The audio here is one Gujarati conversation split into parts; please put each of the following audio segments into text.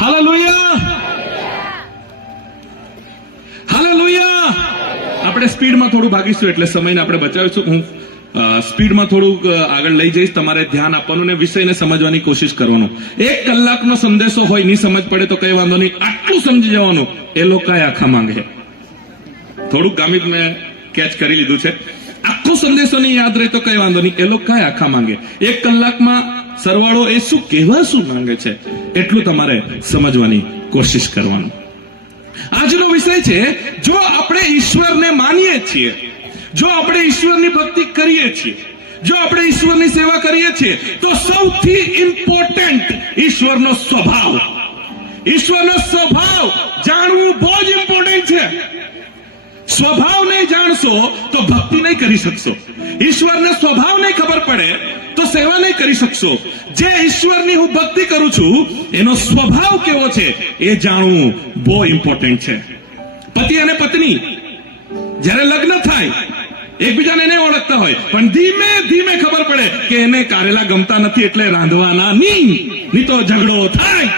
Hallelujah, hallelujah. આપણે સ્પીડમાં થોડું ભાગીશું એટલે સમયને આપણે બચાવીશું. હું સ્પીડમાં થોડુંક આગળ લઈ જઈશ. તમારે ધ્યાન આપવાનું ને વિષયને સમજવાની કોશિશ કરવાનું. 1 કલાકનો સંદેશો હોય, નહીં સમજ પડે તો કઈ વાંધો નહીં, આટલું સમજી જવાનું. એ લોકો આખા માંગે. થોડુંક ગામિત મેં કેચ કરી લીધું છે. આખો સંદેશો નહીં યાદ રહે તો કઈ વાંધો નહીં, એ લોકો આખા માંગે. 1 કલાકમાં સરવાળો એ શું કહેવા શું માંગે છે એટલું તમારે સમજવાની કોશિશ કરવાનું. આજનો વિષય છે, જો આપણે ઈશ્વરને માનીએ છીએ, જો આપણે ઈશ્વરની ભક્તિ કરીએ છીએ, જો આપણે ઈશ્વરની સેવા કરીએ છીએ, તો સૌથી ઇમ્પોર્ટન્ટ ઈશ્વરનો સ્વભાવ, ઈશ્વરનો સ્વભાવ જાણવું બહુ જ ઇમ્પોર્ટન્ટ છે. સ્વભાવ નહીં જાણશો તો ભક્તિ નહીં કરી શકશો. ઈશ્વરનો સ્વભાવ નહીં ખબર પડે તો સેવા નહીં કરી શકશો. જે ઈશ્વરની હું ભક્તિ કરું છું એનો સ્વભાવ કેવો છે એ જાણવું બહુ ઇમ્પોર્ટન્ટ છે. પતિ અને પત્ની જ્યારે લગ્ન થાય એકબીજાને નહીં ઓળખતા હોય, પણ ધીમે ધીમે ખબર પડે કે એને કારેલા ગમતા નથી એટલે રાંધવાના નહીં તો ઝઘડો થાય.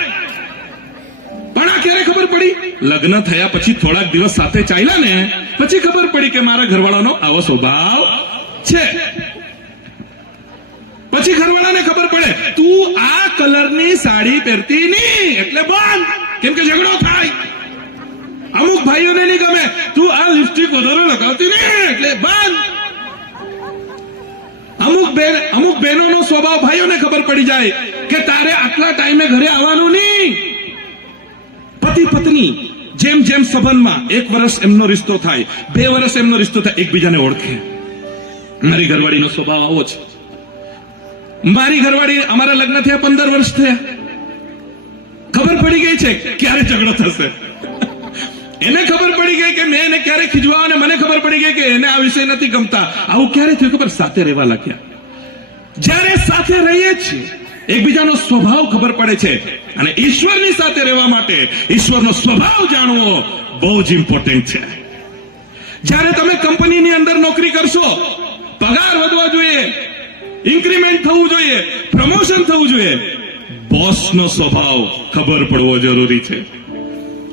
પણ આ ક્યારે ખબર પડી? લગ્ન થયા પછી થોડાક દિવસ સાથે ચાલ્યા ને પછી ખબર પડી કે મારા ઘરવાળાનો આવો સ્વભાવ છે. પછી ઘરવાળાને ખબર પડે તું આ કલરની સાડી પહેરતી નહીં એટલે બંધ, કેમ કે ઝઘડો થાય. અમુક ભાઈઓને નહીં ગમે તું આ લિપસ્ટિક વધારે લગાવતી નહીં એટલે બંધ. અમુક બહેનોનો સ્વભાવ ભાઈઓને ખબર પડી જાય કે તારે આટલા ટાઈમે ઘરે આવવાનું નહીં. પતિ પત્ની જેમ જેમ સંબંધમાં 1 વર્ષ એમનો રિશ્તો થાય, 2 વર્ષ એમનો રિશ્તો થાય, એકબીજાને ઓળખે. મારી ઘરવાળીનો સ્વભાવ આવો છે. મારી ઘરવાળી, અમારા લગ્ન થયા 15 વર્ષ થયા, ખબર પડી ગઈ છે ક્યારે ઝઘડો થશે. એને ખબર પડી ગઈ કે મેં એને ક્યારે ખીજવા, અને મને ખબર પડી ગઈ કે એને આ વિષય નથી ગમતા. આવું ક્યારે થયું ખબર? સાથે રહેવા લાગ્યા. જ્યારે સાથે રહીએ છીએ એકબીજાનો સ્વભાવ ખબર પડે છે. અને ઈશ્વરની સાથે રહેવા માટે ઈશ્વરનો સ્વભાવ જાણવો બહુ જ ઇમ્પોર્ટન્ટ છે. જ્યારે તમે કંપનીની અંદર નોકરી કરશો, પગાર વધવા જોઈએ, ઇન્ક્રીમેન્ટ થવું જોઈએ, પ્રમોશન થવું જોઈએ, બોસનો સ્વભાવ ખબર પડવો જરૂરી છે.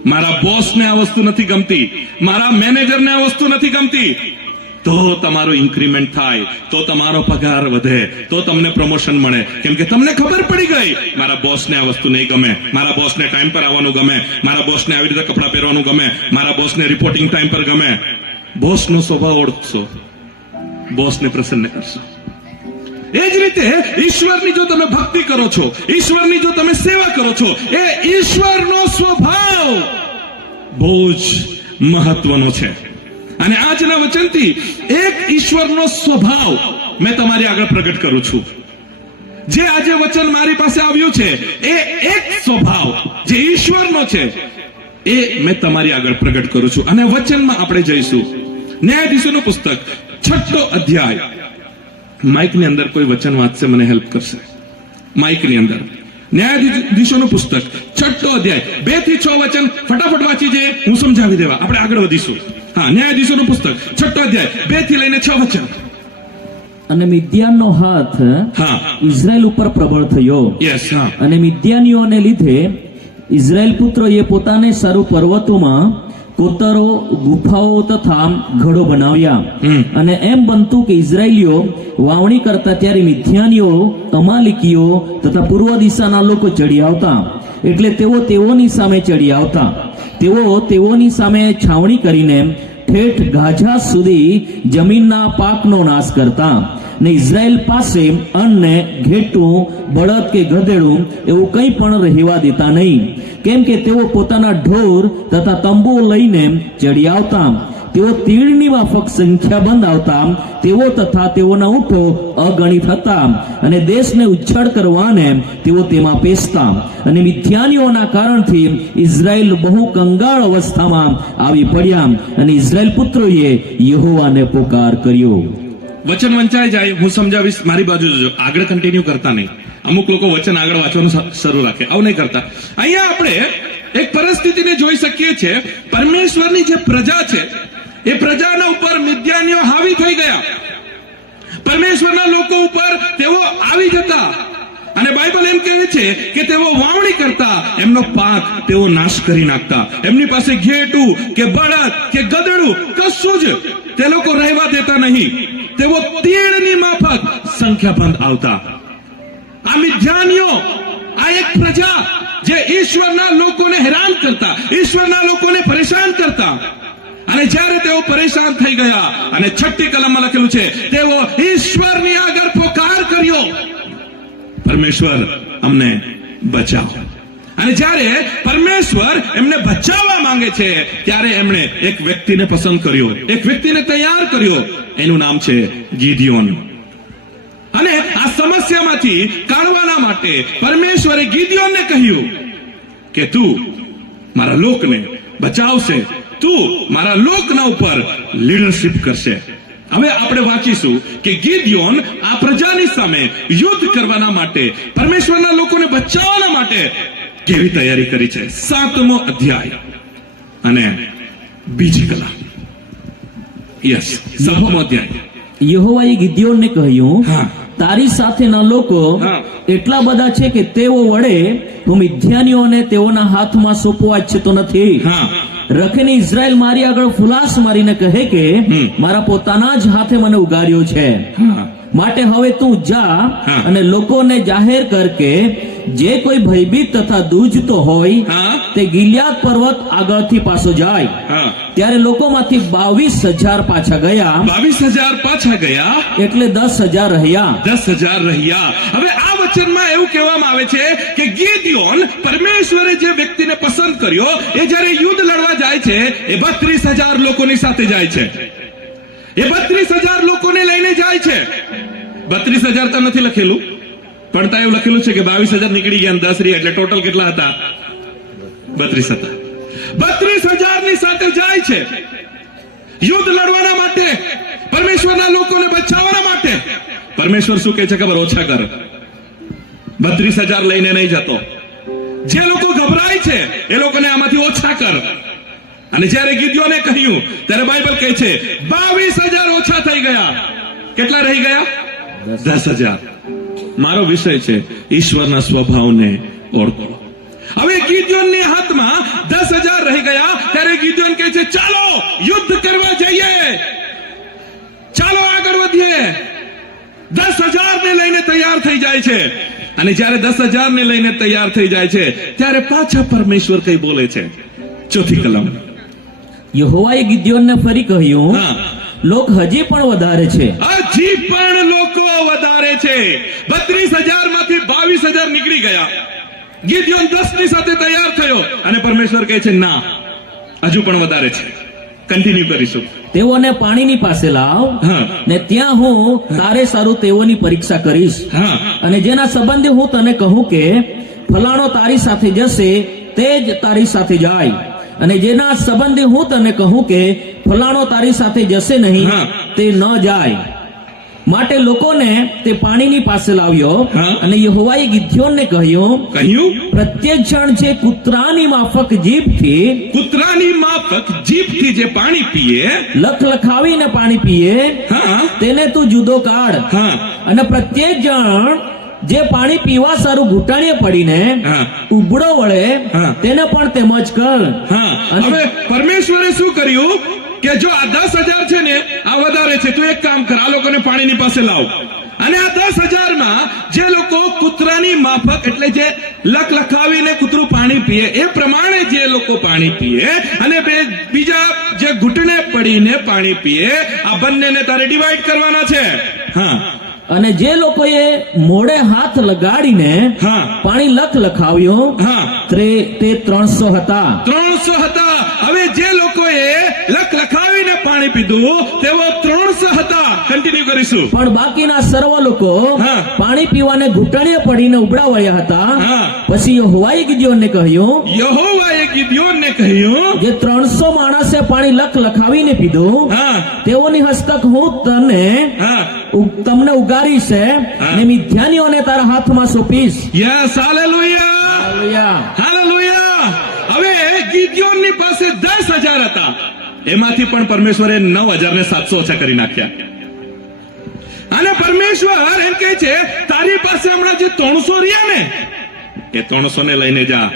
મારા બોસને આ વસ્તુ નથી ગમતી, મારા મેનેજરને આ વસ્તુ નથી ગમતી, તો તમારો ઇન્ક્રીમેન્ટ થાય, તો તમારો પગાર વધે, તો તમને પ્રમોશન મળે. કેમ કે તમને ખબર પડી ગઈ મારા બોસને આ વસ્તુ નહીં ગમે, મારા બોસને ટાઈમ પર આવવાનું ગમે, મારા બોસને આવી રીતે કપડાં પહેરવાનું ગમે, મારા બોસને રિપોર્ટિંગ ટાઈમ પર ગમે. બોસનો સ્વભાવ ઓળખશો, બોસને પ્રસન્ન કરશો. એ જ રીતે ઈશ્વરની જો તમે ભક્તિ કરો છો, ઈશ્વરની જો તમે સેવા કરો છો, એ ઈશ્વરનો સ્વભાવ બહુ જ મહત્વનો છે. અને આજના વચનથી એક ઈશ્વરનો સ્વભાવ મેં તમારી આગળ પ્રગટ કરું છું. જે આજે વચન મારી પાસે આવ્યું છે એ એક સ્વભાવ જે ઈશ્વરનો છે એ મેં તમારી આગળ પ્રગટ કરું છું. અને વચનમાં આપણે જઈશું. ન્યાયાધીશોનું પુસ્તક 6ઠો અધ્યાય. માઇકની અંદર કોઈ વચન વાંચશે, મને હેલ્પ કરશે. માઇકની અંદર ન્યાયાધીશોનું પુસ્તક 6ઠો અધ્યાય 2 થી 6 વચન ફટાફટ વાંચી જઈએ, હું સમજાવી દેવા આપણે આગળ વધીશું. હા, ન્યાયાધીશોનું પુસ્તક 6ઠો અધ્યાય 2 થી લઈને 6 વચન. અને મિદ્યાનનો હાથ ઇઝરાયલ ઉપર પ્રબળ થયો. અને મિદ્યાનીઓને લીધે ઇઝરાયલ પુત્રોએ પોતાને સારું પર્વતોમાં કોતરો, ગુફાઓ તથા ઘડો બનાવ્યા. અને એમ બનતું કે ઇઝરાયલીઓ વાવણી કરતા ત્યારે મિદ્યાનીઓ, અમાલિકીઓ તથા પૂર્વ દિશાના લોકો ચડી આવતા, એટલે તેઓની સામે ચડી આવતા. તેઓની સામે છાવણી કરીને ઠેઠ ગાઝા સુધી જમીનના પાકનો નાશ કરતા. ને ઇઝરાયલ પાસે અન્ન, ઘેટું, બળદ કે ગધેડું એવું કંઈ પણ રહેવા દેતા નહીં, કેમ કે તેઓ પોતાના ઢોર તથા તંબુઓ લઈને ચડી આવતા. તેઓ તીડની માફક સંખ્યાબંધ આવતા. તેઓ તથા તેઓના ઊંટો અગણિત હતા, અને દેશને ઉચ્છળ કરવાને તેઓ તેમાં પેસતા. અને મિથ્યાનીઓના કારણથી ઇઝરાયલ બહુ કંગાળ અવસ્થામાં આવી પડ્યા, અને ઇઝરાયલ પુત્રોએ યહોવાને પોકાર કર્યો. વચન વંચાઈ જાય, હું સમજાવીશ, મારી બાજુ જોજો, આગળ કન્ટિન્યુ કરતા નહીં. અમુક લોકો વચન આગળ વાંચવાનું શરૂ રાખે, આવું નહીં કરતા. અહીંયા આપણે એક પરિસ્થિતિને જોઈ શકીએ છીએ. પરમેશ્વરની જે પ્રજા છે એ પ્રજાના ઉપર મિદ્યાનીઓ હાવી થઈ ગયા. પરમેશ્વરના લોકો ઉપર તેઓ આવી જતા અને બાઇબલ એમ કહે છે કે તેઓ વાવણી કરતા એમનો પાક તેઓ નાશ કરી નાખતા. એમની પાસે ઘેટું કે બળદ કે ગધેડું કશું જ તે લોકો રહેવા દેતા નહીં. તેઓ તીડની માફક સંખ્યાબંધ આવતા. આ મિદ્યાનીઓ, આ એક પ્રજા જે ઈશ્વરના લોકોને હેરાન કરતા, ઈશ્વરના લોકોને પરેશાન કરતા. અને જ્યારે તેઓ પરેશાન થઈ ગયા અને 6ઠી કલમમાં લખેલું છે, તેઓ ઈશ્વરની આગળ પોકાર કર્યો, પરમેશ્વર અમને બચાવો. અને જ્યારે પરમેશ્વર એમને બચાવવા માંગે છે ત્યારે એમણે એક વ્યક્તિને પસંદ કર્યો, એક વ્યક્તિને તૈયાર કર્યો. એનું નામ છે ગિદિયોન. અને આ સમસ્યામાંથી કાઢવાના માટે પરમેશ્વરે ગિદિયોનને કહ્યું કે તું મારા લોકને બચાવશે, તું મારા લોકના ઉપર લીડરશિપ કરશે. હવે આપણે વાંચીશું કે ગિદિયોન આ પ્રજાની સામે યુદ્ધ કરવાના માટે, પરમેશ્વરના લોકોને બચાવવાના માટે કેવી તૈયારી કરી છે. 7મો અધ્યાય અને બીજી કલમ. યસ, 7મો અધ્યાય. યહોવાએ ગિદિયોનને કહ્યું, હા. તારી સાથેના લોકો હા. એટલા બધા છે કે તેઓ વડે હું મિદ્યાનીઓને તેઓના હાથમાં સોંપવા ઈચ્છતો નથી. હા, રખીને ઇઝરાયલ મારી આગળ ફુલાસ મારીને કહે કે મારા પોતાના જ હાથે મને ઉગાર્યો છે. હા, માટે હવે તું જા હા. અને લોકોને જાહેર કર કે જે કોઈ ભયભીત તથા દૂજતો હોય હા. તે ગિલિયાદ પર્વત આગળથી પાછો જાય. હા. ત્યારે લોકોમાંથી 22,000 પાછા ગયા, 22,000 પાછા ગયા, એટલે 10,000 રહ્યા. 10,000 રહ્યા. હવે આ વચનમાં એવું કહેવામાં આવે છે કે ગિદિયોન, પરમેશ્વરે જે વ્યક્તિને પસંદ કર્યો, એ જ્યારે યુદ્ધ લડવા જાય છે એ 32,000 લોકોની સાથે જાય છે. એ 32,000 લોકોને લઈને જાય છે. 32,000 તો નથી લખેલું, પણ ત્યાં એવું લખેલું છે કે 22,000 નીકળી ગયા, 10 રહ્યા, એટલે ટોટલ કેટલા હતા? 32 હતા. 32,000 ની સાથે જાય છે યુદ્ધ લડવાના માટે, પરમેશ્વરના લોકોને બચાવવાના માટે. પરમેશ્વર શું કહે છે ખબર? ઓછા કર. 32,000 લઈને નહીં જતો. જે લોકો ગભરાય છે એ લોકોને આમાંથી ઓછા કર. અને જ્યારે ગિદિયોને કહ્યું ત્યારે બાઇબલ કહે છે 22,000 ઓછા થઈ ગયા. કેટલા રહી ગયા? 10,000. મારો વિષય છે ઈશ્વરના સ્વભાવને ઓળખો. હવે ગિદિયોનની હાથમાં 10,000 રહી ગયા ત્યારે ગિદિયોન કહે છે ચાલો યુદ્ધ કરવા જઈએ, ચાલો આગળ વધીએ. 10,000 ને લઈને તૈયાર થઈ જાય છે. અને જ્યારે 10,000 ને લઈને તૈયાર થઈ જાય છે ત્યારે પાછા પરમેશ્વર કઈ બોલે છે. 4ઠી કલમ. યહોવાએ ગિદિયોનને ફરી કહ્યું, હા. લોક હજી પણ વધારે છે. હજી પણ લોકો વધારે છે. 32,000 માંથી 22,000 નીકળી ગયા. ગિદિયોન 10 ની સાથે તૈયાર થયો અને પરમેશ્વર કહે છે ના, હજુ પણ વધારે છે. કન્ટિન્યુ કરીશું. તેઓને પાણીની પાસે લાવ, હા. ને ત્યાં હું તારે સારું તેઓની પરીક્ષા કરીશ. હા. અને જેના સંબંધે હું તને કહું કે ફલાણો તારી સાથે જશે, તે જ તારી સાથે જાય. અને જેના સંબંધે હું તને કહું કે ફલાણો તારી સાથે જશે નહીં, હા. તે ન જાય. માટે લોકોને તે પાણીની પાસે લાવ્યો. હા. અને યહોવાએ ગિદિયોનને કહ્યું, પ્રત્યેક જણ જે કૂતરાની માફક જીભથી, કૂતરાની માફક જીભથી જે પાણી પીએ, લખલખાવીને પાણી પીએ, હા. તેને તું જુદો કાઢ. હા. અને પ્રત્યેક જણ જે પાણી પીવા સારું ઘૂંટાણીએ પડીને હા. ઉબળો વળે, હા. તેને પણ તેમજ કર. હા. હવે પરમેશ્વરે શું કર્યું કે જો આ 10,000 છે ને આ વધારે છે, તું એક કામ કર, આ લોકોને પાણીની પાસે લાવ. અને આ 10,000 માં જે લોકો કૂતરાની માફક એટલે જે લખલખાવીને કૂતરું પાણી પીએ એ પ્રમાણે જે લોકો પાણી પીએ અને બીજા જે ઘૂંટણે પડીને પાણી પીએ, આ બંનેને તારે ડિવાઈડ કરવાના છે. હા. અને જે લોકોએ મોઢે હાથ લગાડીને હા. પાણી લખલખાવ્યું, હા. તે 300 હતા. 300 હતા. હવે જે લોકોએ લખલખાવીને પાણી પીધું તેઓ 300 હતા. કન્ટિન્યુ કરીશું. પણ બાકીના સર્વ લોકો હા. પાણી પીવાને ઘૂંટણીએ પડીને ઉબડાવાયા હતા. હા. પછી યહોવાએ ગિદિયોનને કહ્યું, યહોવાએ ગિદિયોનને કહ્યું, જે 300 માણસે પાણી લખલખાવીને પીધું, હા. તેઓની હસ્તક હું હા. તમને ઉગારીશ અને મિદ્યાનીઓને તારા હાથમાં સોંપીશ. Yes, hallelujah, hallelujah. હાલેલુયા. હવે ગિદિયોનની પાસે 10,000 હતા, એમાંથી પણ પરમેશ્વરે 9,700 ઓછા કરી નાખ્યા. અને પરમેશ્વર એમ કહે છે તારી પાસે હમણાં જે 300 રહ્યા ને એ 300 ને લઈને જા,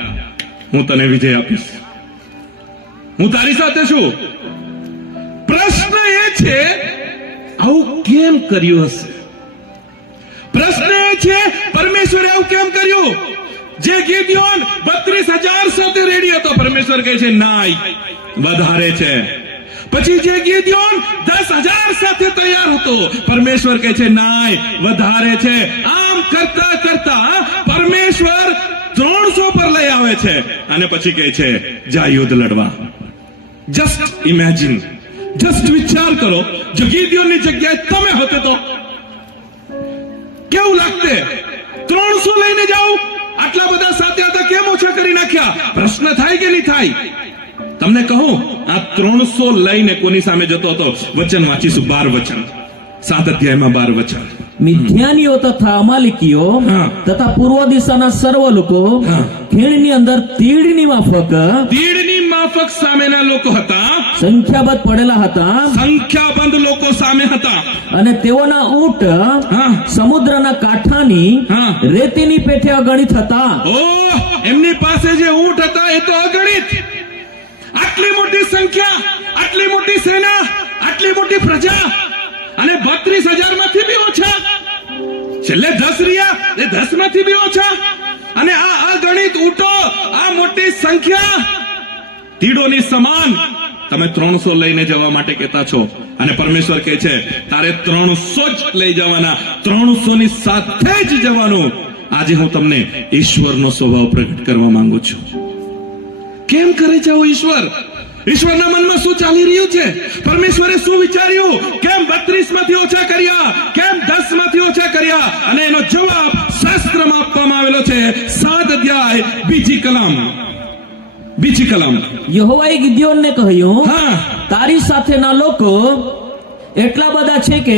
હું તને વિજય આપીશ, હું તારી સાથે છું. પ્રશ્ન એ છે આવું કેમ કર્યું હશે? પ્રશ્ન એ છે પરમેશ્વરે આવું કેમ કર્યું? જે ગિદિયોન 32,000 સાથે રેડી હતો, પરમેશ્વર કહે છે નાઈ, વધારે છે. પછી જે ગિદિયોન 10,000 સાથે તૈયાર હતો, પરમેશ્વર કહે છે નાઈ, વધારે છે. આમ કરતા કરતા પરમેશ્વર 300 પર લઈ આવે છે અને પછી કહે છે જા યુદ્ધ લડવા. જસ્ટ ઇમેજિન, જસ્ટ વિચાર કરો, જો ગિદિયોનની જગ્યાએ તમે હોતે તો કેવું લાગતે? 300 લઈને જાઓ, આટલા બધા સાથે હતા, કેમ ઓછા કરી નાખ્યા? પ્રશ્ન થાય કે નહીં થાય? તમને કહું, આ 300 લઈને કોની સામે જતો હતો? વચન વાંચીશું, 12 વચન, 7 અધ્યાયમાં 12 વચન. મિદ્યાનીઓ તથા અમાલિકીઓ હા. તથા પૂર્વ દિશાના સર્વ લોકો હા. ખીણની અંદર તીડની માફક તીડની માફક સામેના લોકો હતા, સંખ્યાબદ્ધ પડેલા હતા, સંખ્યાબંધ લોકો સામે હતા. અને તેઓના ઊંટ હા. સમુદ્રના કાંઠાની હા. રેતીની પેઠે અગણિત હતા. ઓહ, એમની પાસે જે ઊંટ હતા એ તો અગણિત. આટલી મોટી સંખ્યા, આટલી મોટી સેના, આટલી મોટી પ્રજા, અને 32,000 માંથી બી ઓછા, છેલ્લે 10 રહ્યા એ 10 માંથી બી ઓછા, અને આ અગણિત ઊંટો, આ મોટી સંખ્યા, તીડોની સમાન. તમે 300 લઈને જવા માટે કહેતા છો, અને પરમેશ્વર કહે છે તારે 300 જ લઈ જવાના, 300 ની સાથે જ જવાનું. આજે હું તમને ઈશ્વરનો સ્વભાવ પ્રગટ કરવા માંગુ છું. કેમ કરે છે ઈશ્વર? ઈશ્વરના મનમાં શું ચાલી રહ્યું છે? પરમેશ્વરે શું વિચાર્યું? કેમ 32 માંથી ઓછા કર્યા? કેમ 10 માંથી ઓછા કર્યા? અને એનો જવાબ શાસ્ત્રમાં આપવામાં આવેલો છે, 7 અધ્યાય, બીજી કલમ. યહોવાએ ગિદ્યોનને કહ્યું, હા, તારી સાથેના લોકો એટલા બધા છે કે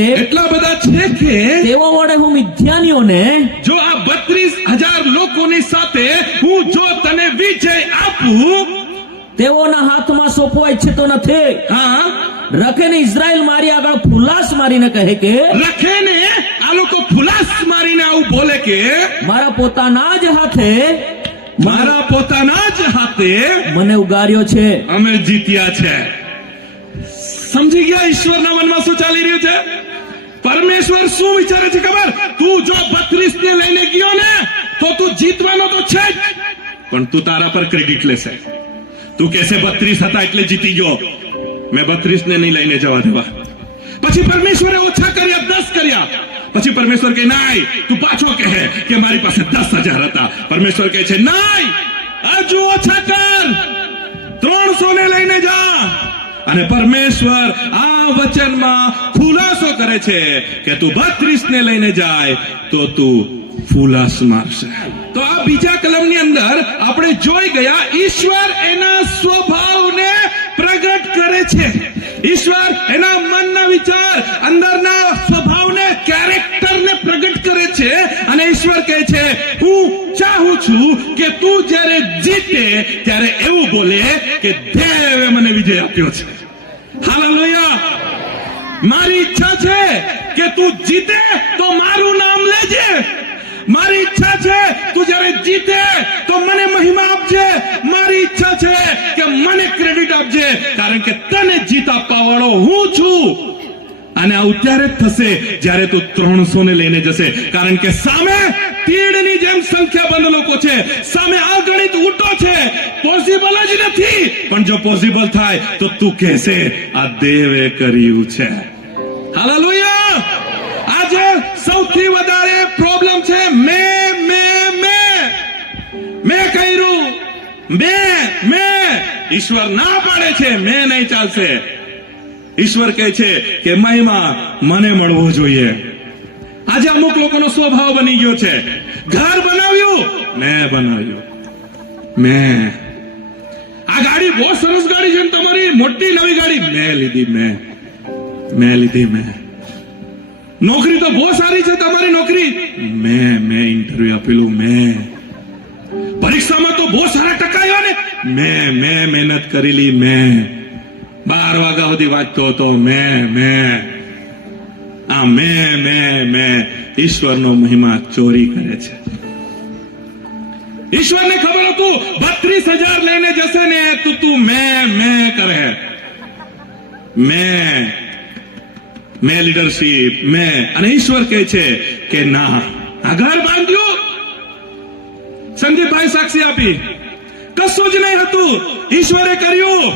તેઓ વડે હું મિદ્યાનીઓને જો આ 32,000 લોકોની સાથે હું જો તને વિજય આપું, તેઓના હાથમાં સોંપવા ઈચ્છતો નથી. હા, રખેને ઇઝરાયલ મારી આગળ ફુલાસ મારીને કહે કે રખેને આ લોકો ફુલાસ મારીને આવું બોલે કે મારા પોતાના જ હાથે મને ઉગાર્યો છે, અમે જીત્યા છે. સમજી ગયા ઈશ્વરના મનમાં શું ચાલી રહ્યું છે? પરમેશ્વર શું વિચારે છે ખબર? તું જો 32 ને લઈને ગયો ને તો તું જીતવાનો તો છે જ, પણ તું તારા પર ક્રેડિટ લેશે. તું કહેશે 32 હતા એટલે જીતી ગયો, મેં 32 ને નહીં લઈને જવા દેવા. પછી પરમેશ્વરે ઓછા કર્યા, 10 કર્યા. પછી પરમેશ્વર કહે નાઈ, તું પાછો કહે કે મારી પાસે 10,000 હતા. પરમેશ્વર કહે છે નાઈ, હજુ ઓછા કર, 300 ને લઈને જા. અને પરમેશ્વર આ વચનમાં ખુલાસો કરે છે કે તું 32 ને લઈને જાય તો તું ફુલાસ મારશે. તો આ બીજા કલમની અંદર આપણે જોઈ ગયા, ઈશ્વર એના સ્વભાવને પ્રગટ કરે છે. ઈશ્વર એના મનના વિચાર, અંદરના સ્વભાવને, કેરેક્ટરને પ્રગટ કરે છે. અને ઈશ્વર કહે છે હું ચાહું છું કે તું જ્યારે જીતે ત્યારે એવું બોલે કે દેવે મને વિજય આપ્યો છે. હાલેલુયા. મારી ઈચ્છા છે કે તું જીતે તો મારું નામ લેજે. મારી ઈચ્છા છે તું જ્યારે જીતે તો મને મહિમા આપજે. મારી ઈચ્છા છે કે મને ક્રેડિટ આપજે, કારણ કે તને જીત આપવા વાળો હું છું. અને આવું ત્યારે જ થશે જ્યારે તું 300 ને લઈને જશે, કારણ કે સામે તીડની જેમ સંખ્યાબંધ લોકો છે, સામે અગણિત ઊંટો છે. પોસિબલ જ નથી, પણ જો પોસિબલ થાય તો તું કહેશે આ દેવે કર્યું છે. હાલેલુયા. આજે સૌથી વધારે પ્રોબ્લેમ છે મેં કર્યું, મેં. ઈશ્વર ના પાડે છે મેં નહીં ચાલશે. ઈશ્વર કહે છે કે મહિમા મને મળવો જોઈએ. આજે અમુક લોકોનો સ્વભાવ બની ગયો છે, ઘર બનાવ્યું મેં બનાવ્યું, મેં. આ ગાડી બહુ સરસ ગાડી છે, તમારી મોટી નવી ગાડી મેં લીધી. નોકરી તો બહુ સારી છે તમારી નોકરી, મેં ઇન્ટરવ્યુ આપેલું, મેં. પરીક્ષામાં તો બહુ સારા ટકા આવ્યા ને, મેં મહેનત કરેલી, મેં 12 વાગ્યા સુધી વાંચતો હતો, મેં. આ મેં ઈશ્વરનો મહિમા ચોરી કરે છે. ઈશ્વરને ખબર હતું 32,000 લઈને જશે ને તો તું મેં કરે. મેં લીડરશીપ અને ઈશ્વર કહે છે કે ના. આ ઘર બાંધ્યું, સંદીપભાઈ સાક્ષી આપી, કશું જ નહીં હતું, ઈશ્વરે કર્યું.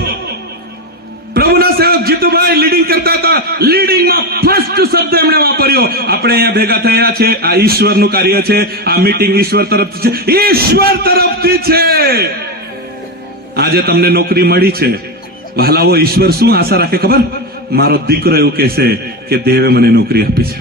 પ્રભુના સેવક જીતુભાઈ લીડિંગ કરતા હતા, લીડિંગમાં ફર્સ્ટ શબ્દ એમણે વાપર્યો. આપણે અહીંયા ભેગા થયા છે, આ ઈશ્વરનું કાર્ય છે, આ મીટિંગ ઈશ્વર તરફથી છે, ઈશ્વર તરફથી છે. આજે તમને નોકરી મળી છે, વહાલાઓ, ઈશ્વર શું આશા રાખે ખબર? મારો દીકરો એવું કહેશે કે દેવે મને નોકરી આપી છે.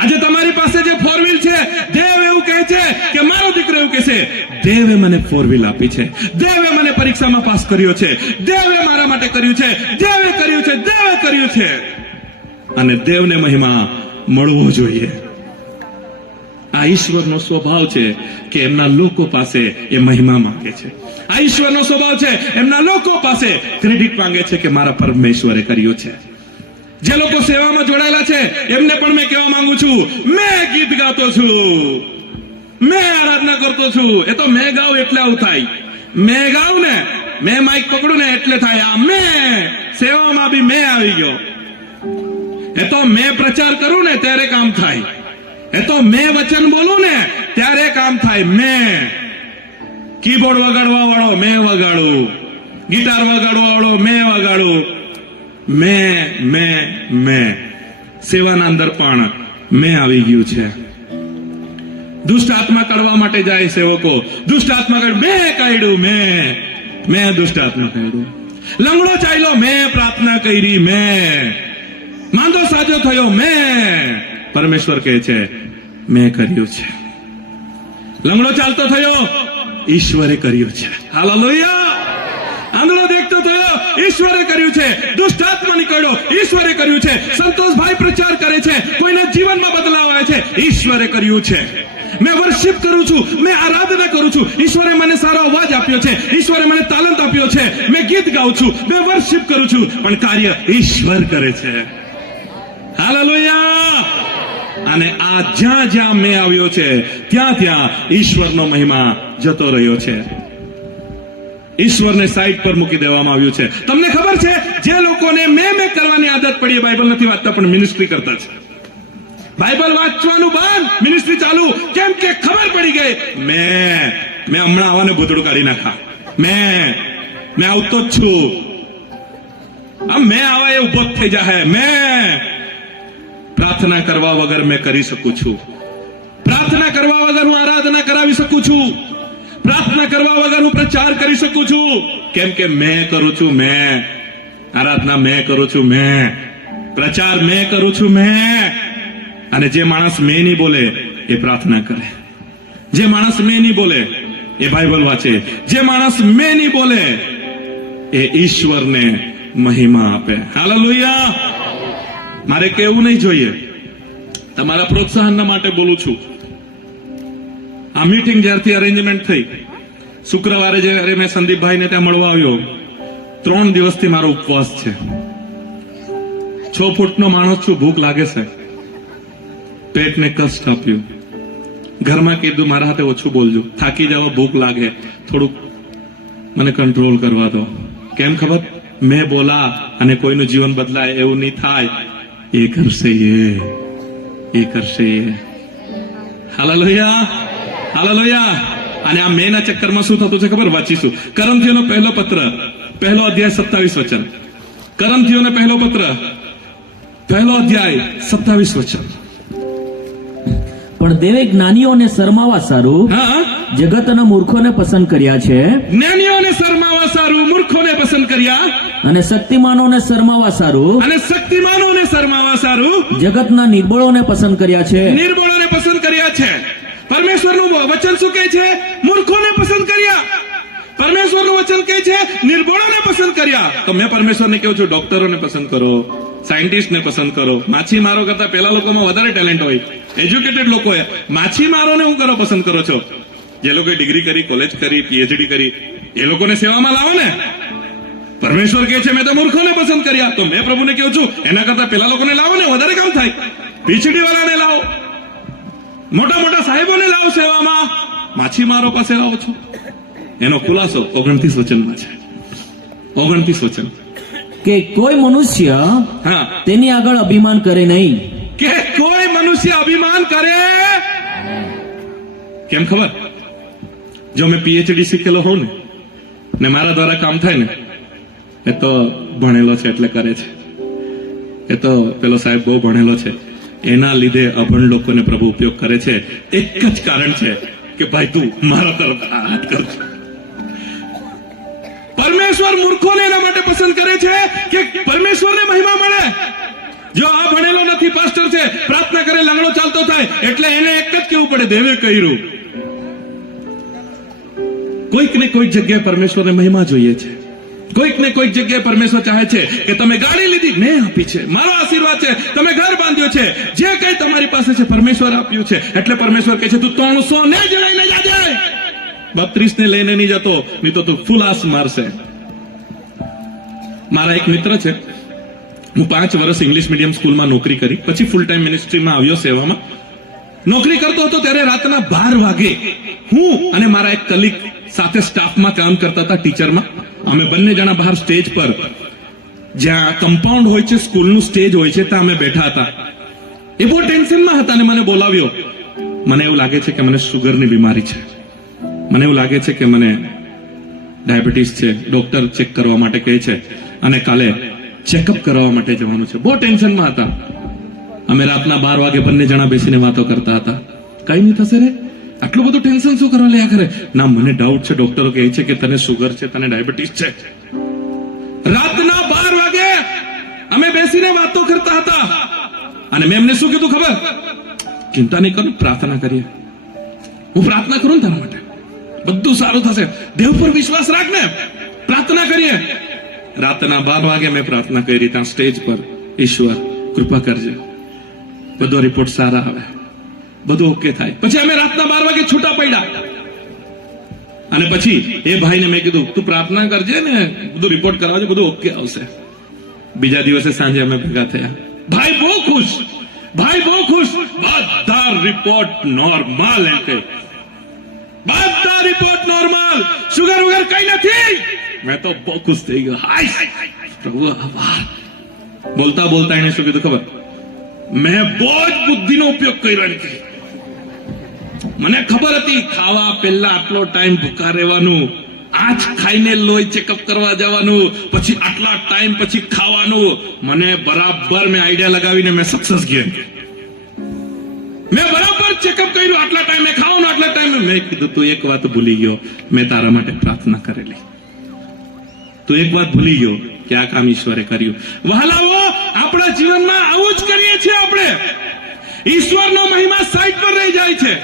આજે તમારી પાસે જે 4 વ્હીલ છે, દેવ એવું કહે છે કે મારો દીકરો એવું કહેશે દેવે મને 4 વ્હીલ આપી છે, દેવે મને પરીક્ષામાં પાસ કર્યો છે, દેવે મારા માટે કર્યું છે, દેવે કર્યું છે. અને દેવને મહિમા મળવો જોઈએ. આ ઈશ્વરનો સ્વભાવ છે કે એમના લોકો પાસે એ મહિમા માંગે છે. આ ઈશ્વરનો સ્વભાવ છે, એમના લોકો પાસે ક્રેડિટ માંગે છે કે મારા પરમેશ્વરે કર્યું છે. જે લોકો સેવામાં જોડાયેલા છે એમને પણ મેં કહેવા માંગુ છું, મેં ગીત ગાતો છું, મેં આરાધના કરતો છું. એ તો મેં ગાઉં એટલે આવું થાય. મેં ગાઉં ને, મેં માઇક પકડું ને એટલે થાય. આ મેં સેવામાં બી મેં આવી ગયો. એ તો મેં પ્રચાર કરું ને ત્યારે કામ થાય. એ તો મેં વચન બોલું ને ત્યારે કામ થાય. મેં કીબોર્ડ વગાડવા વાળો મેં વગાડું, ગિટાર વગાડવા વાળો મેં વગાડું. મેં સેવાના અંદર પણ મેં આવી ગયું છે. દુષ્ટ આત્મા કાઢવા માટે જાય સેવકો, દુષ્ટ આત્મા મેં કાઢ્યું, મેં દુષ્ટ આત્મા કાઢ્યું. લંગડો ચાલ્યો, મેં પ્રાર્થના કરી, મેં માંદો સાજો થયો, મેં. પરમેશ્વર કહે છે મેં કર્યું છે. લંગડો ચાલતો થયો, ઈશ્વરે કર્યું છે. હાલેલુયા. આંધળો દેખતો થયો, ઈશ્વરે કર્યું છે. દુષ્ટ આત્મા નીકળ્યો, ઈશ્વરે કર્યું છે. સંતોષભાઈ પ્રચાર કરે છે, કોઈના જીવનમાં બદલાવ આવે છે, ઈશ્વરે કર્યું છે. મેં વર્શિપ કરું છું, મેં આરાધના કરું છું, ઈશ્વરે મને સારો અવાજ આપ્યો છે, ઈશ્વરે મને તાલંત આપ્યો છે, મેં ગીત ગાઉં છું, મેં વર્શિપ કરું છું, પણ કાર્ય ઈશ્વર કરે છે. હાલેલુયા. અને આ જ્યાં મેં આવ્યો છે ત્યાં ઈશ્વરનો મહિમા જતો રહ્યો છે. ઈશ્વરને સાઈડ પર મૂકી દેવામાં આવ્યું છે. તમને ખબર છે, જે લોકોને મેં કરવાની આદત પડી, એ બાઇબલ નથી વાંચતા પણ મિનિસ્ટ્રી કરતા છે. બાઇબલ વાંચવાનું બંધ, મિનિસ્ટ્રી ચાલુ. કેમ કે ખબર પડી ગઈ, મેં હમણાં આવવાને ભૂતડું કાઢી નાખા, મેં આવતો જ છું. મેં આવા એ ઉભો થઈ જાય. મેં પ્રાર્થના કરવા વગર મેં કરી શકું છું. પ્રાર્થના કરવા વગર હું આરાધના કરાવી શકું છું. પ્રાર્થના કરવા વગર હું પ્રચાર કરી શકું છું. કેમ કે મેં કરું છું, મેં આરાધના મેં કરું છું, મેં પ્રચાર મેં કરું છું, મેં. અને જે માણસ મેં નહીં બોલે એ પ્રાર્થના કરે, જે માણસ મેં નહીં બોલે એ બાઇબલ વાંચે, જે માણસ મેં નહીં બોલે એ ઈશ્વરને મહિમા આપે. હાલેલુયા. મારે કહેવું નહીં જોઈએ, તમારા પ્રોત્સાહનના માટે બોલું છું. આ મીટિંગ જ્યારથી અરેન્જમેન્ટ થઈ, શુક્રવારે જયારે મેં સંદીપભાઈને ત્યાં મળવા આવ્યો, 3 દિવસથી મારો ઉપવાસ છે. 6 ફૂટનો માણસ છું, ભૂખ લાગે છે, પેટને કષ્ટ આપ્યું. ઘરમાં કીધું મારા હાથે ઓછું બોલજો, થાકી જાવ, ભૂખ લાગે, થોડુંક મને કંટ્રોલ કરવા દો. કેમ ખબર? મેં બોલા અને કોઈનું જીવન બદલાય એવું નહીં થાય. એ કરશે, એ કરશે. હાલેલુયા. હાલેલુયા. અને આ મેના ચક્કરમાં શું થતું છે ખબર? વાંચીશું. કરંથીઓનો પહેલો પત્ર, 1 અધ્યાય 27 વચન. કરંથીઓનો પહેલો પત્ર, 1 અધ્યાય 27 વચન. પણ દેવે જ્ઞાનીઓને શરમાવા સારું જગતના મૂર્ખોને પસંદ કર્યા છે. જ્ઞાનીઓને શરમાવા સારું મૂર્ખોને પસંદ કર્યા, અને શક્તિમાનોને શરમાવા સારું, અને શક્તિમાનોને શરમાવા સારું જગતના નિર્બળોને પસંદ કર્યા છે. નિર્બળોને પસંદ કર્યા છે. પરમેશ્વરનું વચન શું કહે છે? મૂર્ખોને પસંદ કર્યા. પરમેશ્વરનું વચન કહે છે નિર્બળોને પસંદ કર્યા. તો મેં પરમેશ્વરને કહું છું, ડોક્ટરોને પસંદ કરો, સાયન્ટિસ્ટને પસંદ કરો. માછીમારો કરતા પેલા લોકોમાં વધારે ટેલેન્ટ હોય, એજ્યુકેટેડ લોકો. માછીમારોને હું કરો પસંદ કરો છો? જે લોકોએ ડિગ્રી કરી, કોલેજ કરી, પીએચડી કરી, એ લોકોને સેવામાં લાવો ને. પરમેશ્વર કહે છે મેં તો મૂર્ખોને પસંદ કર્યા, તો મેં પ્રભુને કહું છું એના કરતા પેલા લોકોને લાવો ને, વધારે કામ થાય. પીછડી વાળાને લાવો, મોટા મોટા સાહેબોને લાવો સેવામાં, માછીમારો પાસે લાવો છો. એનો ખુલાસો 29 વચનમાં છે. 29 વચન કે કોઈ મનુષ્ય હા, તેની આગળ અભિમાન કરે નહીં. કે કોઈ મનુષ્ય અભિમાન કરે. કેમ ખબર? જો મેં પીએચડી શીખેલો હોઉં ને મારા દ્વારા કામ થાય ને, એ તો ભણેલો છે એટલે કરે છે. એ તો પેલો સાહેબ બહુ ભણેલો છે, એના લીધે અભણ લોકોને પ્રભુ ઉપયોગ કરે છે. એક જ કારણ છે કે ભાઈ તું મારા તરફ હાથ કર. પરમેશ્વર મૂર્ખોને એના માટે પસંદ કરે છે કે પરમેશ્વરને મહિમા મળે. જો આ ભણેલો નથી, પાસ્ટર છે, પ્રાર્થના કરે લંગડો ચાલતો થાય, એટલે એને એક જ કેવું પડે દેવે કર્યું. કોઈક ને કોઈક જગ્યાએ પરમેશ્વરને મહિમા જોઈએ છે. કોઈક ને કોઈક જગ્યાએ પરમેશ્વર ચાહે છે કે તમે ગાડી લીધી, મેં આપી છે, મારો આશીર્વાદ છે, તમે ઘર બાંધ્યો છે, જે કઈ તમારી પાસે છે પરમેશ્વર આપ્યું છે. એટલે પરમેશ્વર કહે છે તું 300 ને જ લઈને જાજે, 32 ને લઈને નહીં જતો, નહીં તો તું ફુલાસ મારશે. મારા એક મિત્ર છે, હું 5 વર્ષ ઇંગ્લિશ મીડિયમ સ્કૂલમાં નોકરી કરી, પછી ફૂલ ટાઈમ મિનિસ્ટ્રીમાં આવ્યો સેવામાં. નોકરી કરતો હતો ત્યારે રાતના 12 વાગે હું અને મારા એક કલીગ સાથે સ્ટાફમાં કામ કરતા હતા, ટીચરમાં. અમે બંને જણા બહાર સ્ટેજ પર, જ્યાં કમ્પાઉન્ડ હોય છે, સ્કૂલનું સ્ટેજ હોય છે, ત્યાં અમે બેઠા હતા. એ બહુ ટેન્શનમાં હતા અને મને બોલાવ્યો. મને એવું લાગે છે કે મને સુગરની બીમારી છે, મને એવું લાગે છે કે મને ડાયાબિટીસ છે. ડોક્ટર ચેક કરવા માટે કહે છે અને કાલે ચેકઅપ કરવા માટે જવાનું છે. બહુ ટેન્શનમાં હતા. અમે રાતના 12 વાગે બંને જણા બેસીને વાતો કરતા હતા. કઈ નહીં થશે રે, આટલું બધું ટેન્શન શું કરવા લ્યા કરે? ના, મને ડાઉટ છે, ડોક્ટરો કહે છે કે તને સુગર છે, તને ડાયાબિટીસ છે. રાતના 12 વાગે અમે બેસીને વાતો કરતા હતા અને મેં એમને શું કીધું ખબર? ચિંતા નહીં કરો, પ્રાર્થના કરીએ. હું પ્રાર્થના કરું ને તારા માટે, બધું સારું થશે. દેવ પર વિશ્વાસ રાખ ને, પ્રાર્થના કરીએ. રાતના 12 વાગે મેં પ્રાર્થના કરી ત્યાં સ્ટેજ પર. ઈશ્વર કૃપા કરજે, બધો રિપોર્ટ સારા આવે, બધું ઓકે થાય. પછી અમે રાતના 12 વાગે છૂટા પડ્યા અને પછી એ ભાઈને મેં કીધું તું પ્રાર્થના કરજે ને, બધું રિપોર્ટ કરાવજે, બધું ઓકે આવશે. બીજા દિવસે સાંજે અમે ભેગા થયા. ભાઈ બહુ ખુશ, ભાઈ બહુ ખુશ. બધા રિપોર્ટ નોર્મલ, એમ કે બધા રિપોર્ટ નોર્મલ, સુગર વગર કઈ નથી. મેં તો બહુ ખુશ થઈ ગયો. હાય પ્રભુ આભાર. બોલતા બોલતા એને શું કીધું ખબર? મેં બહુ જ બુદ્ધિનો ઉપયોગ કર્યો. એમ કે મને ખબર હતી ખાવા પહેલા આટલો ટાઈમ ભૂખા રહેવાનું, આજ ખાઈને લોહી ચેકઅપ કરવા જવાનું, પછી આટલા ટાઈમ પછી ખાવાનું. મને બરાબર મેં આઈડિયા લગાવીને મેં સક્સેસ ગયો. મેં બરાબર ચેકઅપ કર્યું, આટલા ટાઈમે ખાવાનું, આટલા ટાઈમે. મેં કીધું તું એક વાત ભૂલી ગયો, મેં તારા માટે પ્રાર્થના કરેલી. તું એક વાત ભૂલી ગયો કે આ કામ ઈશ્વરે કર્યું. વહાલાઓ, આપણા જીવનમાં આવું જ કરીએ છીએ આપણે. ઈશ્વરનો મહિમા સાઈડ પર રહી જાય છે.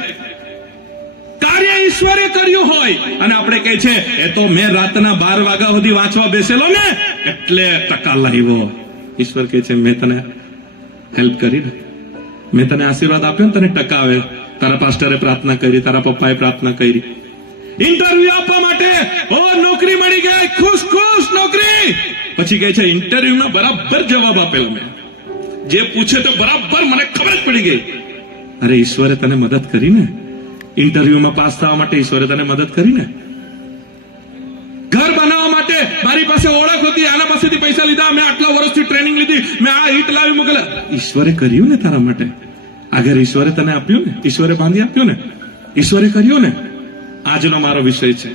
કાર્ય ઈશ્વરે કર્યું હોય અને આપણે કહે છે એ તો મેં રાતના 12 વાગ્યા સુધી વાંચવા બેસેલો ને એટલે ટકા લાવ્યો. ઈશ્વર કહે છે મેં તને હેલ્પ કરી ને, મેં તને આશીર્વાદ આપ્યો ને, તને ટકા આવે. તારા પાસ્ટરે પ્રાર્થના કરી, તારા પપ્પાએ પ્રાર્થના કરી. ઇન્ટરવ્યુ આપવા માટે ઓ નોકરી મળી ગઈ, ખુશ ખુશ નોકરી. પછી કહે છે ઇન્ટરવ્યુમાં બરાબર જવાબ આપેલો મેં, જે પૂછે તો બરાબર મને ખબર જ પડી ગઈ. અરે ઈશ્વરે તને મદદ કરી ને, ઇન્ટરવ્યુમાં પાસ થવા માટે ઈશ્વરે તને મદદ કરી ને. ઘર બનાવવા માટે મારી પાસે ઓળખ હતી, આના પાસેથી પૈસા લીધા, મેં આટલા વર્ષથી ટ્રેનિંગ લીધી, મેં આ ઈટ લાવી મોકલા. ઈશ્વરે કર્યું ને તારા માટે. આ ઘર ઈશ્વરે તને આપ્યું ને, ઈશ્વરે બાંધી આપ્યું ને, ઈશ્વરે કર્યું ને. આજનો મારો વિષય છે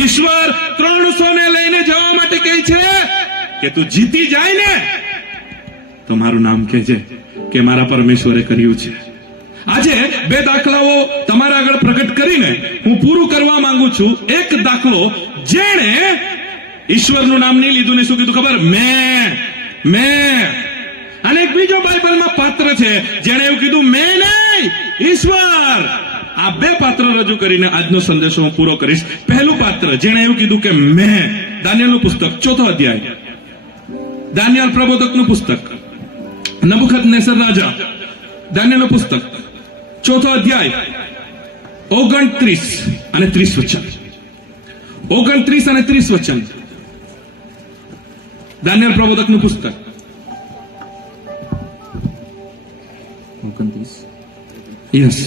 ઈશ્વર 300 ને લઈને જવા માટે કહે છે કે તું જીતી જાય ને તો મારું નામ કહેજે કે મારા પરમેશ્વરે કર્યું છે. આજે 2 દાખલાઓ તમારા આગળ પ્રગટ કરીને હું પૂરું કરવા માંગુ છું. એક દાખલો, જેણે ઈશ્વરનું નામ નહીં લીધું ને શું કીધું ખબર? મેં. અને એક બીજો બાઇબલમાં પાત્ર છે જેણે એવું કીધું મેં નહીં, ઈશ્વર. આ 2 પાત્ર રજૂ કરીને આજનો સંદેશો હું પૂરો કરીશ. પહેલું પાત્ર જેણે એવું કીધું કે મેં, દાનિયેલનું પુસ્તક 4થો અધ્યાય, દાનિયેલ પ્રબોધકનું પુસ્તક, નબુકદનેસર રાજા, દાનિયેલનું પુસ્તક 4થો અધ્યાય 29 અને 30 વચન. 29 અને 30 વચન. દાનિયેલ પ્રબોધકનું પુસ્તક 29. યસ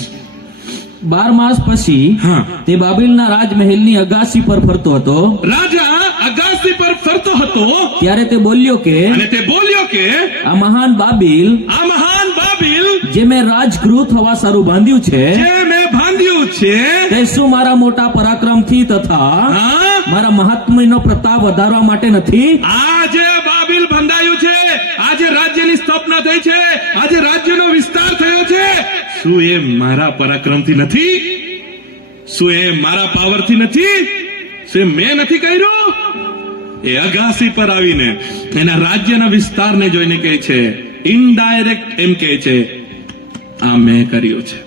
12 માસ પછી હા. તે બાબેલના રાજમહેલની અગાસી પર ફરતો હતો. રાજા અગાસી પર ફરતો હતો ત્યારે તે બોલ્યો કે અને તે બોલ્યો કે આ મહાન બાબિલ આ મહાન બાબિલ જે મેં રાજગૃહ થવા સારું બાંધ્યું છે જે મેં બાંધ્યું છે તે શું મારા મોટા પરાક્રમથી તથા હા મારા મહાત્મ્યનો પ્રતાપ વધારવા માટે નથી? આ જે બાબિલ બંધાયું છે, આજે રાજ્યની સ્થાપના થઈ છે, આજે રાજ્યનો વિસ્તાર થયો છે, શું એ મારા પરાક્રમથી નથી? શું એ મારા પાવરથી નથી? શું એ મેં નથી કર્યું? એ અગાસી પર આવીને એના રાજ્યના વિસ્તારને જોઈને કહે છે, ઇનડાયરેક્ટ એમ કહે છે, આ મેં કર્યું છે,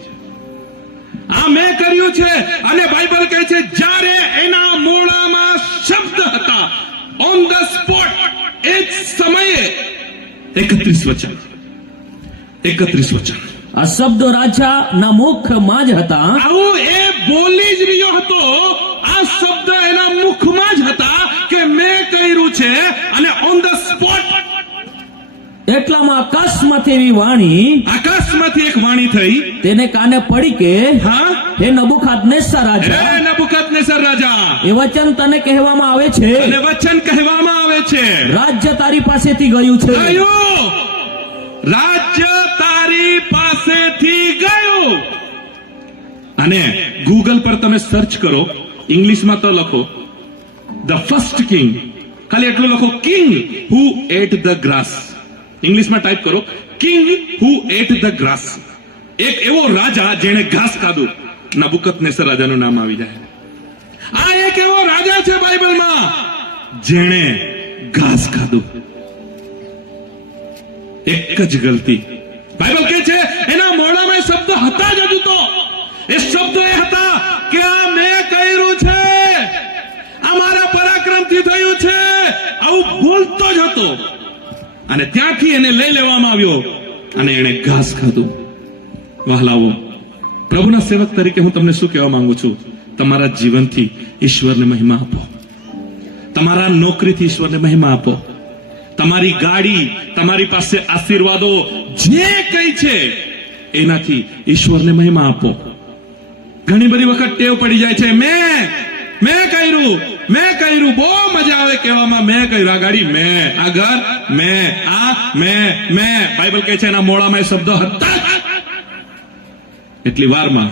આ મેં કર્યું છે. અને બાઇબલ કહે છે જ્યારે એના મોઢામાં શબ્દ હતા, ઓન ધ સ્પોટ, એ જ સમયે 31 વચન. આ શબ્દો રાજાના મુખમાં જ હતા. આવું એ બોલી જ રહ્યો હતો. આ શબ્દ એના મુખમાં જ હતા કે મેં કર્યું છે. અને ઓન ધ સ્પોટ એટલામાં આકાશમાંથી એવી વાણી આકાશમાંથી એક વાણી થઈ. તેને કાને પડી કે હા, હે નબુખાદનેસ્સર રાજા, હે નબુકદનેસર રાજા, એ વચન તને કહેવામાં આવે છે, અને વચન કહેવામાં આવે છે, રાજ્ય તારી પાસેથી ગયું છે. ગયું, રાજ્ય તારી પાસેથી ગયું. અને ગૂગલ પર તમે સર્ચ કરો, ઇંગ્લિશમાં તો લખો ધ ફર્સ્ટ કિંગ, ખાલી એટલું લખો, king who ate the grass. ઇંગ્લિશમાં ટાઈપ કરો king who ate the grass. એક એવો રાજા જેણે ઘાસ ખાધું, નબુકદનેસર રાજાનું નામ આવી જાય. આ એક એવો રાજા છે બાઇબલમાં જેણે ઘાસ ખાધું. એક જ ગલતી. બાઇબલ કહે છે એના મોઢામાં એ શબ્દ હતા જ હજુ તો. એ શબ્દો એ હતા કે આ મેં કર્યું છે, આ મારા પરાક્રમથી થયું છે, આવું બોલતો જ હતો. અને ત્યાંથી એને લઈ લેવામાં આવ્યો અને એને ઘાસ ખાધું. વહાલાઓ, પ્રભુના સેવક તરીકે હું તમને શું કહેવા માંગુ છું? તમારા જીવનથી ઈશ્વરને મહિમા આપો. તમારા નોકરીથી ઈશ્વરને મહિમા આપો. તમારી ગાડી, તમારી પાસે આશીર્વાદો, જે કંઈ છે એનાથી ઈશ્વરને મહિમા આપો. ઘણી બધી વખત ટેવ પડી જાય છે, મેં કર્યું. બહુ મજા આવે કહેવામાં, મેં કર્યું. આ ગાડી મેં, આ ઘર મેં, આ મેં. બાઇબલ કહે છે એના મોઢામાં એ શબ્દો હતા જ. એટલી વારમાં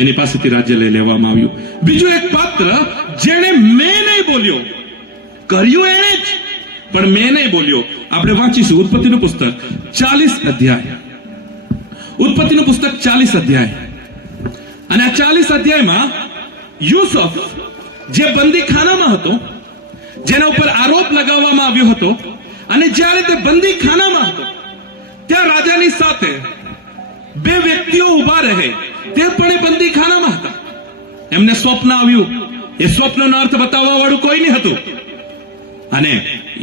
એની પાસેથી રાજ્ય લઈ લેવામાં આવ્યું. બીજું એક પાત્ર જેણે મેં નહીં બોલ્યો, કર્યું એણે જ, પણ મેં નહીં બોલ્યો. આપણે વાંચીશું ઉત્પત્તિનું પુસ્તક 40 અધ્યાય. ઉત્પત્તિનું પુસ્તક 40 અધ્યાય. અને આ 40 અધ્યાયમાં યુસુફ જે બંદીખાનામાં હતો, જેના ઉપર આરોપ લગાવવામાં આવ્યો હતો, અને જ્યારે તે બંદીખાનામાં હતો ત્યાં રાજાની સાથે બે વ્યક્તિઓ ઉભા રહે, તે પણ એ બંદીખાનામાં હતા. એમને સ્વપ્ન આવ્યું. એ સ્વપ્નનો અર્થ બતાવવા વાળું કોઈ નહીં હતું. અને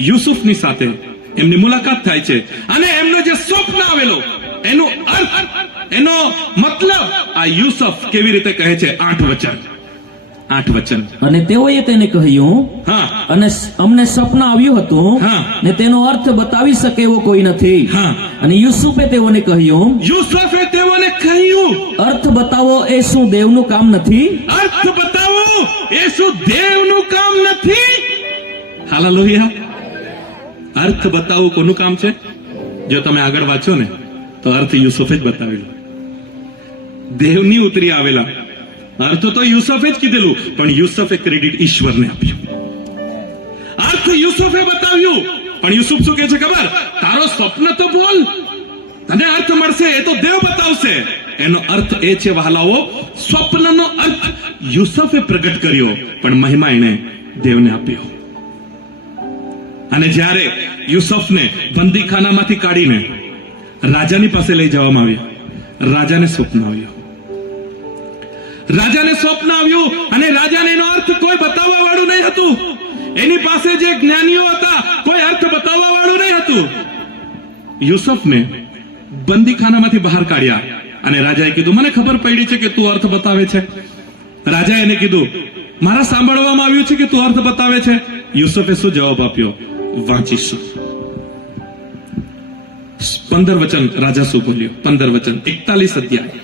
યુસુફની સાથે એમની મુલાકાત થાય છે. અને એમનો જે સ્વપ્ન આવેલો એનો અર્થ, એનો મતલબ આ યુસુફ કેવી રીતે કહે છે? 8 વચન. અને તેઓએ તેને કહ્યું, હા, અને અમને સપના આવ્યું હતું, હા. ને તેનો અર્થ બતાવી શકે એવો કોઈ નથી. હા. અને યુસુફે તેઓને કહ્યું, યુસુફે તેઓને કહ્યું, અર્થ બતાવો એ શું દેવનું કામ નથી? અર્થ બતાવો એ શું દેવનું કામ નથી? હાલેલુયા. અર્થ બતાવવું કોનું કામ છે? જો તમે આગળ વાંચો ને તો અર્થ યુસુફે જ બતાવેલો. દેવની ઉતરી આવેલા અર્થ તો યુસુફે જ કીધેલું, પણ યુસુફે ક્રેડિટ ઈશ્વરને આપ્યું. અર્થ યુસુફે બતાવ્યું, પણ યુસુફ શું કહે છે ખબર? તારો સ્વપ્ન તો બોલ, તને અર્થ મળશે, એ તો દેવ બતાવશે. એનો અર્થ એ છે વહાલાઓ, સ્વપ્નનો અર્થ યુસુફે પ્રગટ કર્યો, પણ મહિમા એને દેવને આપ્યો. અને જ્યારે યુસુફને બંદીખાનામાંથી કાઢીને રાજાની પાસે લઈ જવામાં આવ્યા, રાજાને સ્વપ્ન આવ્યું. અને રાજાને એનો અર્થ કોઈ બતાવવા વાળું નહીં હતું. એની પાસે જે જ્ઞાનીઓ હતા, કોઈ અર્થ બતાવવા વાળું નહીં હતું. યુસુફને બંદીખાનામાંથી બહાર કાઢ્યા અને રાજાએ કીધું, મને ખબર પડી છે કે તું અર્થ બતાવે છે. રાજાએ એને કીધું, મારા સાંભળવામાં આવ્યું છે કે તું અર્થ બતાવે છે. યુસુફે શું જવાબ આપ્યો? વાંચીશું. 15 વચન રાજા શું બોલ્યો? 15 વચન 41 અધ્યાય,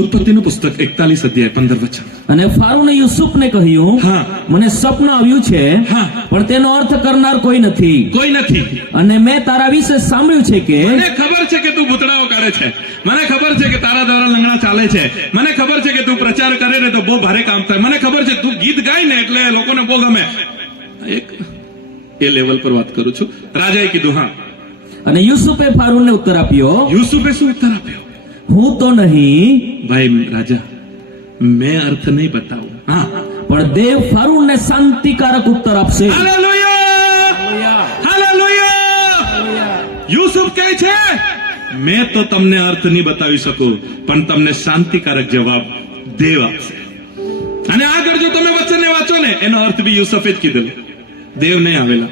ઉત્પત્તિનું પુસ્તક 41 અધ્યાય 15 વચન. અને ફારૂને યુસુફને કહ્યું, હા. મને સ્વપ્ન આવ્યું છે, હા. પણ તેનો અર્થ કરનાર કોઈ નથી. કોઈ નથી. અને મેં તારા વિશે સાંભળ્યું છે કે મને ખબર છે કે તું ભૂતડાઓ કરે છે, મને ખબર છે કે તારા દ્વારા લંગડા ચાલે છે, મને ખબર છે કે તું પ્રચાર કરે ને તો બહુ ભારે કામ થાય, મને ખબર છે તું ગીત ગાય ને એટલે લોકોને બહુ ગમે. એક એ લેવલ પર વાત કરું છું. રાજાએ કીધું હા. અને યુસુફે ફારૂનને ઉત્તર આપ્યો, યુસુફે શું ઉત્તર આપ્યો? હું તો નહીં, ભાઈ રાજા, મેં અર્થ નહીં બતાવું, હા, પણ દેવ ફારૂનને શાંતિકારક ઉત્તર આપશે. Hallelujah, hallelujah. યુસુફ કહે છે, મેં તો તમને અર્થ નહીં બતાવી શકું, પણ તમને શાંતિકારક જવાબ દેવ આપશે. અને આગળ જો તમે વચનને વાંચો ને, એનો અર્થ બી યુસુફે જ કીધેલો, દેવ નહીં આવેલા.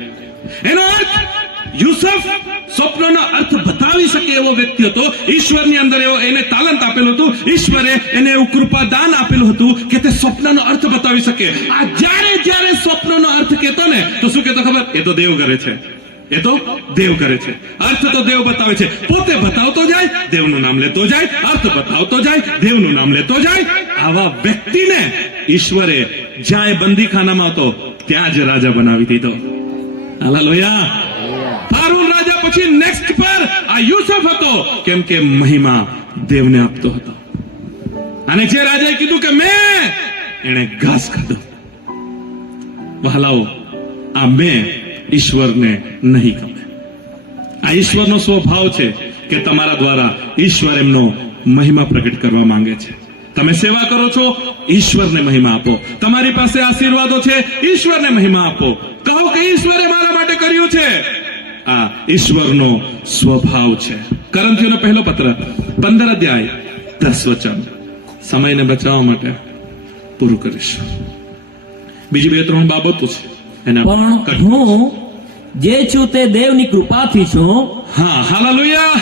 એનો અર્થ યુસુફ સ્વપ્નનો અર્થ બતાવી શકે એવો વ્યક્તિ હતો. ઈશ્વરની અંદર એવો એને તાલંત આપેલું હતું. ઈશ્વરે એને એવું કૃપાદાન આપેલું હતું કે તે સ્વપ્નનો અર્થ બતાવી શકે. આ જ્યારે સ્વપ્નનો અર્થ કહેતો ને તો શું કહેતો ખબર? એ તો દેવ કરે છે, એ તો દેવ કરે છે. અર્થ તો દેવ બતાવે છે. પોતે બતાવતો જાય, દેવનું નામ લેતો જાય, અર્થ બતાવતો જાય, દેવનું નામ લેતો જાય. આવા વ્યક્તિને ઈશ્વરે જ્યાં એ બંદીખાનામાં હતો ત્યાં જ રાજા બનાવી દીધો. હાલેલુયા. ફારૂન રાજા પછી નેક્સ્ટ પર આ યુસુફ હતો, કેમ કે મહિમા દેવને આપતો હતો. અને જે રાજાએ કીધું કે મેં, એને ઘાસ ખાધો. વહાલાઓ, આ મેં ઈશ્વરને નહીં ગમે. આ ઈશ્વરનો સ્વભાવ છે કે તમારા દ્વારા ઈશ્વર એમનો મહિમા પ્રગટ કરવા માંગે છે. તમે સેવા કરો છો, ઈશ્વરને મહિમા આપો. તમારી પાસે આશીર્વાદો છે, ઈશ્વરને મહિમા આપો. કહો કે ઈશ્વરે મારા માટે કર્યું છે. આ ઈશ્વરનો સ્વભાવ છે. કરંથીઓનો પહેલો પત્ર 15 અધ્યાય 10 વચન. સમયને બચાવવા માટે પૂરું કરીશું. બીજી 2-3 બાબતો છે એના પણ હું જે છું તે દેવની કૃપાથી છું. હા, હાલેલુયા.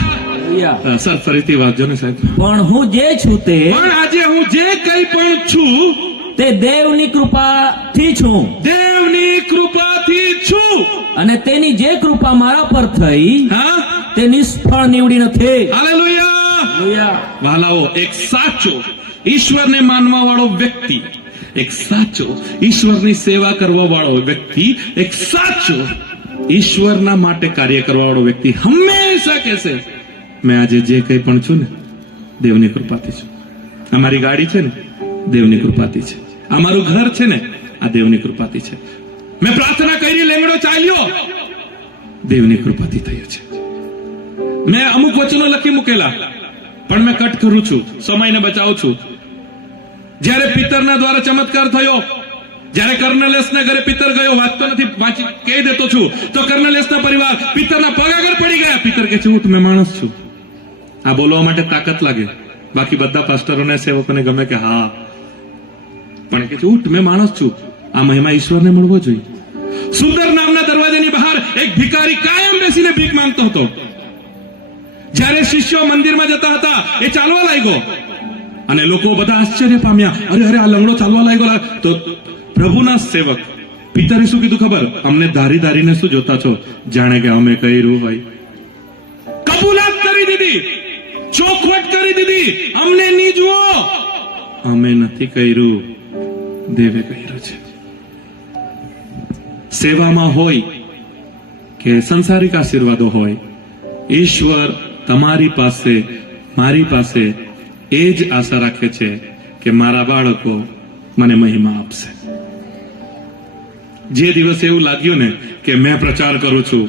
સર ફરીથી વાંચજો ને સાહેબ. પણ હું જે છું તે પણ આજે હું જે કંઈ પણ છું તે દેવની કૃપાથી છું. દેવની કૃપાથી છું. અને તેની જે કૃપા મારા પર થઈ હા, તે નિષ્ફળ નીવડી નથી. હાલેલુયા. વાલાઓ, એક સાચો ઈશ્વરને માનવા વાળો વ્યક્તિ, એક સાચો ઈશ્વરની સેવા કરવા વાળો વ્યક્તિ, એક સાચો ઈશ્વરના માટે કાર્ય કરવા વાળો વ્યક્તિ હંમેશા કહેશે, મેં આજે જે કંઈ પણ છું ને દેવની કૃપાથી છું. અમારી ગાડી છે ને દેવની કૃપાથી છે. અમારું ઘર છે ને આ દેવની કૃપાથી છે. મેં પ્રાર્થના કરી, લેંગડો ચાલ્યો, દેવની કૃપાથી થયું છે. મેં અમુક વચનો લખી મૂકેલા, પણ મેં કટ કરું છું, સમયને બચાવું છું. જ્યારે પિતરના દ્વારા ચમત્કાર થયો, જ્યારે કર્નલેસના ઘરે પિતર ગયો, વાંચતો નથી, વાંચી કહી દેતો છું, તો કર્નલેસના પરિવાર પિતરના પગ આગળ પડી ગયા. પિતર કહે છે, ઉઠ, મેં માણસ છું. આ બોલવા માટે તાકાત લાગે. બાકી બધા પાસ્ટરોને સેવકોને ગમે કે હા, પણ કહે છે, ઉઠ, મેં માણસ છું. આ મહિમા ઈશ્વરને મળવો જોઈએ. સુંદર નામના દરવાજાની બહાર એક ભિખારી કાયમ બેસીને ભીખ માંગતો હતો. જ્યારે શિષ્યો મંદિરમાં જતા હતા, એ ચાલવા લાગ્યો અને લોકો બધા આશ્ચર્ય પામ્યા. અરે અરે, આ લંગડો ચાલવા લાગ્યો. તો પ્રભુના સેવક પિતરે શું કીધું ખબર? અમને ધારીને શું જોતા છો? જાણે કે અમે કર્યું હોય. કબૂલાત કરી દીધી, ચોખવટ કરી દીધી. અમને નહીં જુઓ, અમે નથી કર્યું, દેવે કર્યું છે. સેવામાં હોય કે સંસારિક આશીર્વાદો હોય, ઈશ્વર તમારી પાસે, મારી પાસે એ જ આશા રાખે છે કે મારા બાળકો મને મહિમા આપશે. જે દિવસે એવું લાગ્યું ને કે મેં પ્રચાર કરું છું,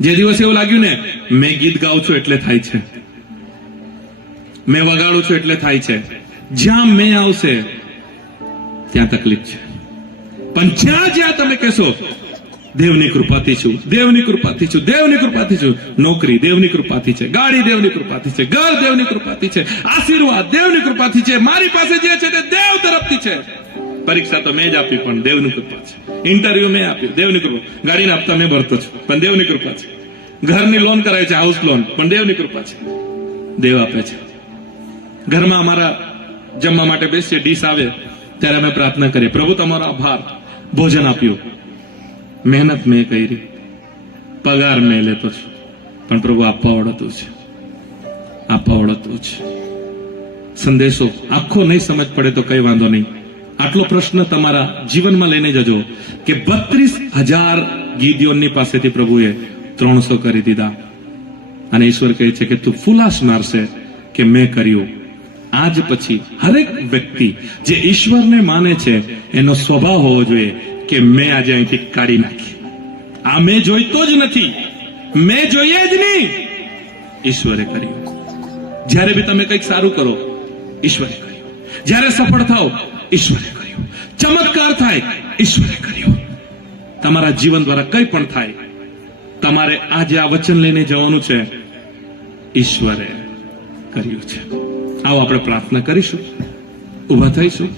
જે દિવસે એવું લાગ્યું ને મેં ગીત ગાઉં છું એટલે થાય છે, મેં વગાડું છું એટલે થાય છે, જ્યાં મેં આવશે ત્યાં તકલીફ છે. પણ જ્યાં તમે કહેશો દેવની કૃપાથી છું, દેવની કૃપાથી છું, દેવની કૃપાથી છું, નોકરી દેવની કૃપાથી છે, ગાડી દેવની કૃપાથી છે, ઘર દેવની કૃપાથી છે, આશીર્વાદ દેવની કૃપાથી છે, મારી પાસે જે છે તે દેવ તરફથી છે. પરીક્ષા તો મેં જ આપી પણ દેવની કૃપા છે. ઇન્ટરવ્યુ મેં આપ્યું, દેવની કૃપા. ગાડીના હપ્તા મેં ભરતો છું પણ દેવની કૃપા છે. ઘરની લોન કરાય છે, હાઉસ લોન, પણ દેવની કૃપા છે. દેવ આપે છે. ઘરમાં અમારા જમવા માટે બેસીએ, ડીશ આવે ત્યારે અમે પ્રાર્થના કરીએ, પ્રભુ તમારો આભાર, ભોજન આપ્યું, મહેનત મેં કરી, પગાર મેં લેતો છું, પણ પ્રભુ આપવા વળતું છે, આપવા વળતું છે. સંદેશો આખો નહીં સમજ પડે તો કઈ વાંધો નહીં. આટલો પ્રશ્ન તમારા જીવનમાં લઈને જજો કે 32,000 ગિદિયોનની પાસેથી પ્રભુએ 300 કરી દીધા, અને ઈશ્વર કહે છે કે તું ફુલાસ મારશે કે મેં કર્યું. આજ પછી હરેક વ્યક્તિ જે ઈશ્વરને માને છે એનો સ્વભાવ હોવો જોઈએ કે મેં આજે અહીંથી કાઢી નાખી. આ મેં જોઈતો જ નથી, મેં જોઈએ જ નહીં, ઈશ્વરે કર્યું. જ્યારે બી તમે કંઈક સારું કરો, ઈશ્વરે કર્યું. જ્યારે સફળ થાઓ, ઈશ્વરે કર્યું. ચમત્કાર થાય, ઈશ્વરે કર્યું. તમારા જીવન દ્વારા કંઈ પણ થાય, તમારે આજે આ વચન લઈને જવાનું છે, ઈશ્વરે કર્યું છે. આવો આપણે પ્રાર્થના કરીશું, ઉભા થઈશું.